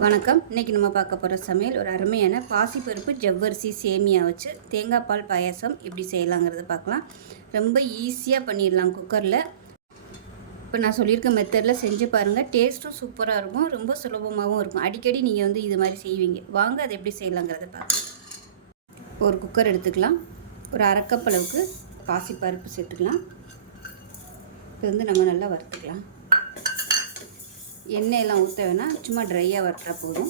வணக்கம். இன்றைக்கி நம்ம பார்க்க போகிற சமையல் ஒரு அருமையான பாசிப்பருப்பு ஜவ்வரிசி சேமியா வச்சு தேங்காய் பால் பாயாசம் எப்படி செய்யலாங்கிறத பார்க்கலாம். ரொம்ப ஈஸியாக பண்ணிடலாம் குக்கரில். இப்போ நான் சொல்லியிருக்க மெத்தடில் செஞ்சு பாருங்கள். டேஸ்ட்டும் சூப்பராக இருக்கும், ரொம்ப சுலபமாகவும் இருக்கும். அடிக்கடி நீங்கள் இது மாதிரி செய்வீங்க. வாங்க அதை எப்படி செய்யலாங்கிறத பார்க்கலாம். ஒரு குக்கர் எடுத்துக்கலாம். ஒரு அரை கப் அளவுக்கு பாசிப்பருப்பு சேர்த்துக்கலாம். இப்போ நம்ம நல்லா வறுத்துக்கலாம். எண்ணெயெல்லாம் ஊற்ற வேணாம், சும்மா ட்ரையாக வறுத்தா போதும்.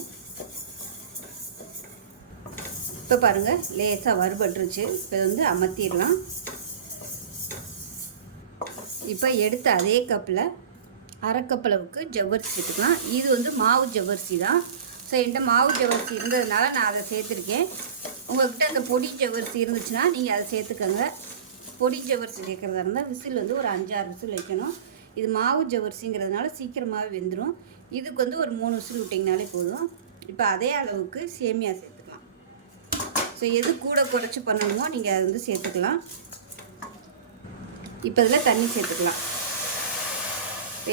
இப்போ பாருங்கள், லேசாக வறுபட்டுருச்சு. இப்போ அமர்த்திடலாம். இப்போ எடுத்த அதே கப்பில் அரை கப் அளவுக்கு ஜவ்வரிசி சேர்த்துக்கலாம். இது மாவு ஜவ்வரிசி தான். ஸோ என்கிட்ட மாவு ஜவ்வரிசி இருந்ததுனால நான் அதை சேர்த்துருக்கேன். உங்கள்கிட்ட அந்த பொடி ஜவ்வரிசி இருந்துச்சுன்னா நீங்கள் அதை சேர்த்துக்கோங்க. பொடி ஜவ்வரிசி சேர்க்குறதா இருந்தால் விசில் ஒரு 5-6 விசில் வைக்கணும். இது மாவு ஜவ்வரிசிங்கிறதுனால சீக்கிரமாகவே வெந்துடும். இதுக்கு ஒரு 3 விசில் விட்டிங்கனாலே போதும். இப்போ அதே அளவுக்கு சேமியா சேர்த்துக்கலாம். ஸோ எது கூட குறைச்சி பண்ணணுமோ நீங்கள் அதை சேர்த்துக்கலாம். இப்போ இதில் தண்ணி சேர்த்துக்கலாம்.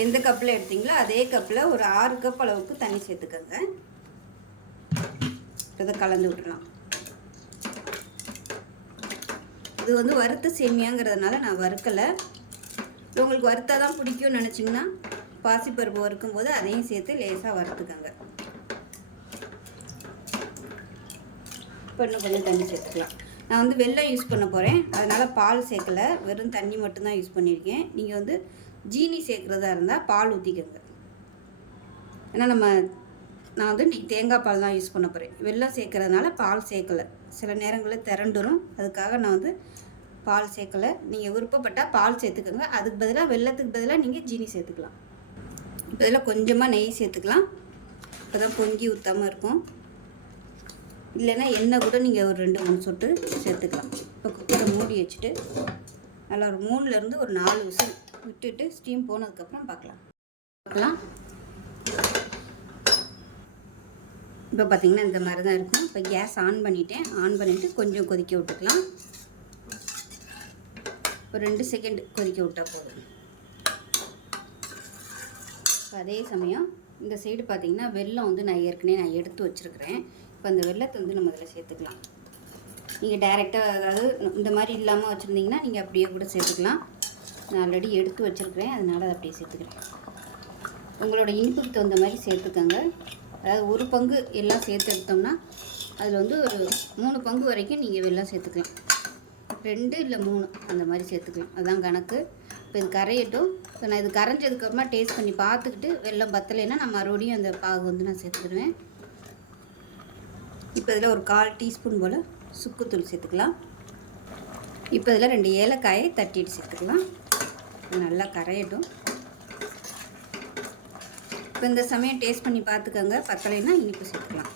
எந்த கப்பில் எடுத்தீங்களோ அதே கப்பில் ஒரு 6 கப் அளவுக்கு தண்ணி சேர்த்துக்கோங்க. இதை கலந்து விட்டுலாம். இது வறுத்த சேமியாங்கிறதுனால நான் வறுக்கலை. உங்களுக்கு வறுத்தா தான் பிடிக்கும்னு நினச்சிங்கன்னா பாசிப்பருப்பு வறுக்கும் போது அதையும் சேர்த்து லேசாக வறுத்துக்கோங்க. இப்போ இன்னும் கொஞ்சம் தண்ணி சேர்த்துக்கலாம். நான் வெல்லம் யூஸ் பண்ண போகிறேன், அதனால் பால் சேர்க்கலை, வெறும் தண்ணி மட்டும்தான் யூஸ் பண்ணியிருக்கேன். நீங்கள் ஜீனி சேர்க்குறதா இருந்தால் பால் ஊற்றிக்கோங்க. ஏன்னா நான் இன்றைக்கி தேங்காய் பால் தான் யூஸ் பண்ண போகிறேன். வெல்லம் சேர்க்குறதுனால பால் சேர்க்கலை. சில நேரங்களில் திரண்டுடும், அதுக்காக நான் பால் சேர்க்கலை. நீங்கள் விருப்பப்பட்டால் பால் சேர்த்துக்கோங்க. அதுக்கு பதிலாக வெல்லத்துக்கு பதிலாக நீங்கள் ஜீனி சேர்த்துக்கலாம். இப்போ இதில் கொஞ்சமாக நெய் சேர்த்துக்கலாம். இப்போ தான் பொங்கி ஊற்றாமல் இருக்கும். இல்லைன்னா எண்ணெய் கூட நீங்கள் ஒரு 2-3 சொட்டு சேர்த்துக்கலாம். இப்போ குக்கரை மூடி வச்சுட்டு நல்லா ஒரு 3லேருந்து ஒரு 4 விசில் விட்டுட்டு ஸ்டீம் போனதுக்கப்புறம் பார்க்கலாம். இப்போ பார்த்திங்கன்னா இந்த மாதிரி தான் இருக்கும். இப்போ கேஸ் ஆன் பண்ணிவிட்டேன். ஆன் பண்ணிவிட்டு கொஞ்சம் கொதிக்க விட்டுக்கலாம். ஒரு 2 செகண்ட் கொதிக்க விட்டால் போதும். அதே சமயம் இந்த சைடு பார்த்திங்கன்னா வெல்லம் நான் ஏற்கனவே எடுத்து வச்சுருக்கிறேன். இப்போ அந்த வெல்லத்தை நம்ம அதில் சேர்த்துக்கலாம். நீங்கள் டைரெக்டாக அதாவது இந்த மாதிரி இல்லாமல் வச்சுருந்தீங்கன்னா நீங்கள் அப்படியே கூட சேர்த்துக்கலாம். நான் ஆல்ரெடி எடுத்து வச்சுருக்கிறேன், அதனால் அதை அப்படியே சேர்த்துக்கிறேன். உங்களோட இனிப்புக்கு தகுந்த மாதிரி சேர்த்துக்கோங்க. அதாவது 1 பங்கு எல்லாம் சேர்த்து எடுத்தோம்னா அதில் ஒரு 3 பங்கு வரைக்கும் நீங்கள் வெல்லம் சேர்த்துக்கலாம். 2 இல்லை 3 அந்த மாதிரி சேர்த்துக்கலாம், அதுதான் கணக்கு. இப்போ இது கரையட்டும். இப்போ நான் இது கரைஞ்சதுக்கப்புறமா டேஸ்ட் பண்ணி பார்த்துக்கிட்டு வெல்லம் பத்தலைன்னா நான் மறுபடியும் அந்த பாகு நான் சேர்த்துக்கிடுவேன். இப்போ இதில் ஒரு 1/4 டீஸ்பூன் போல் சுக்குத்தூள் சேர்த்துக்கலாம். இப்போ இதில் 2 ஏலக்காயை தட்டிட்டு சேர்த்துக்கலாம். நல்லா கரையட்டும். இப்போ இந்த சமயம் டேஸ்ட் பண்ணி பார்த்துக்கோங்க. பத்தலைன்னா இனிப்பு சேர்த்துக்கலாம்.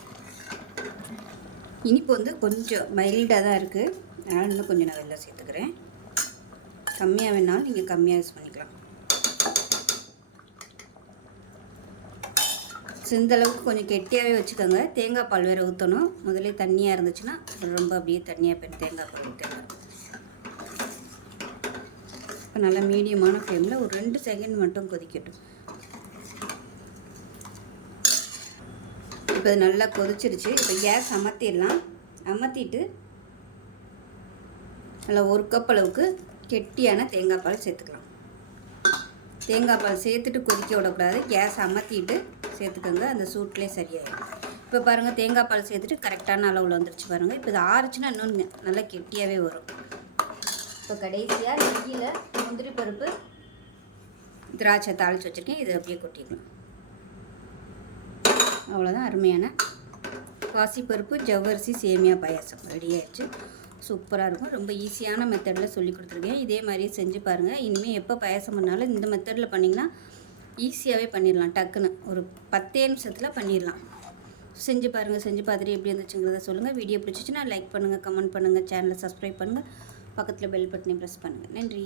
இனிப்பு கொஞ்சம் மைல்டாக தான் இருக்குது, அதனால் இன்னும் கொஞ்சம் நான் வெல்லம் சேர்த்துக்கிறேன். கம்மியாக வேணாலும் நீங்கள் கம்மியாக யூஸ் பண்ணிக்கலாம். சிந்தளவுக்கு கொஞ்சம் கெட்டியாகவே வச்சுக்கோங்க. தேங்காய் பால் வேறு ஊற்றணும். முதலே தண்ணியாக இருந்துச்சுன்னா ரொம்ப அப்படியே தண்ணியாக போய் தேங்காய் பால் ஊற்றணும். இப்போ நல்லா மீடியமான ஃப்ளேமில் ஒரு 2 செகண்ட் மட்டும் கொதிக்கட்டும். இப்போ நல்லா கொதிச்சிருச்சு. இப்போ கேஸ் அமர்த்திடலாம். அமர்த்திட்டு நல்லா 1 கப் அளவுக்கு கெட்டியான தேங்காய் பால் சேர்த்துக்கலாம். தேங்காய் பால் சேர்த்துட்டு கொதிக்க விடக்கூடாது. கேஸ் அமர்த்திட்டு சேர்த்துக்கோங்க, அந்த சூட்லேயே சரியாயிடும். இப்போ பாருங்கள், தேங்காய் பால் சேர்த்துட்டு கரெக்டான அளவில் வந்துருச்சு பாருங்கள். இப்போ இது ஆறுச்சுன்னா இன்னொன்று நல்லா கெட்டியாகவே வரும். இப்போ கடைசியாக நெய்யில் முந்திரி பருப்பு திராட்சை தாளித்து வச்சுருக்கேன், இதை அப்படியே கொட்டிக்கலாம். அவ்வளோதான், அருமையான பாசிப்பருப்பு ஜவ்வரிசி சேமியா பாயாசம் ரெடி ஆயிடுச்சு. சூப்பராக இருக்கும். ரொம்ப ஈஸியான மெத்தடில் சொல்லி கொடுத்துருக்கேன். இதே மாதிரியே செஞ்சு பாருங்கள். இனிமேல் எப்போ பாயாசம் பண்ணாலும் இந்த மெத்தடில் பண்ணிங்கன்னா ஈஸியாகவே பண்ணிடலாம். டக்குன்னு ஒரு 10 நிமிஷத்தில் பண்ணிடலாம். செஞ்சு பாருங்கள். செஞ்சு பார்த்துட்டு எப்படி இருந்துச்சுங்கிறத சொல்லுங்கள். வீடியோ பிடிச்சிச்சுன்னா லைக் பண்ணுங்கள், கமெண்ட் பண்ணுங்கள், சேனலை சப்ஸ்கிரைப் பண்ணுங்கள், பக்கத்தில் பெல் பட்டனை ப்ரெஸ் பண்ணுங்கள். நன்றி.